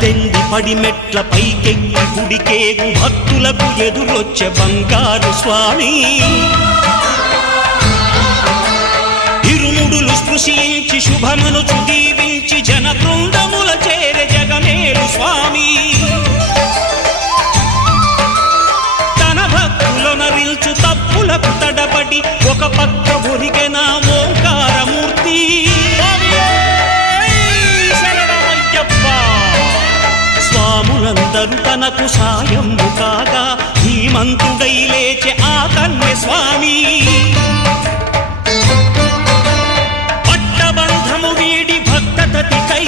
18 పడిమెట్ల పైకెక్కి గుడికేగు భక్తులకు ఎదురొచ్చే బంగారు స్వామి ఇరుముడులు స్పృశించి శుభమనుచు దీవించి జన బృందముల చేరే జగమేలు స్వామి తన భక్తులొనరిల్చు తప్పులకు తడబడి ఒక పక్క ఒరిగెన ఓంకారమూర్తి స్వాములందరూ తనకు సాయము కాగా ధీమంతుడై లేచే ఆ కన్య స్వామి పట్టబంధము వీడి భక్తతతికై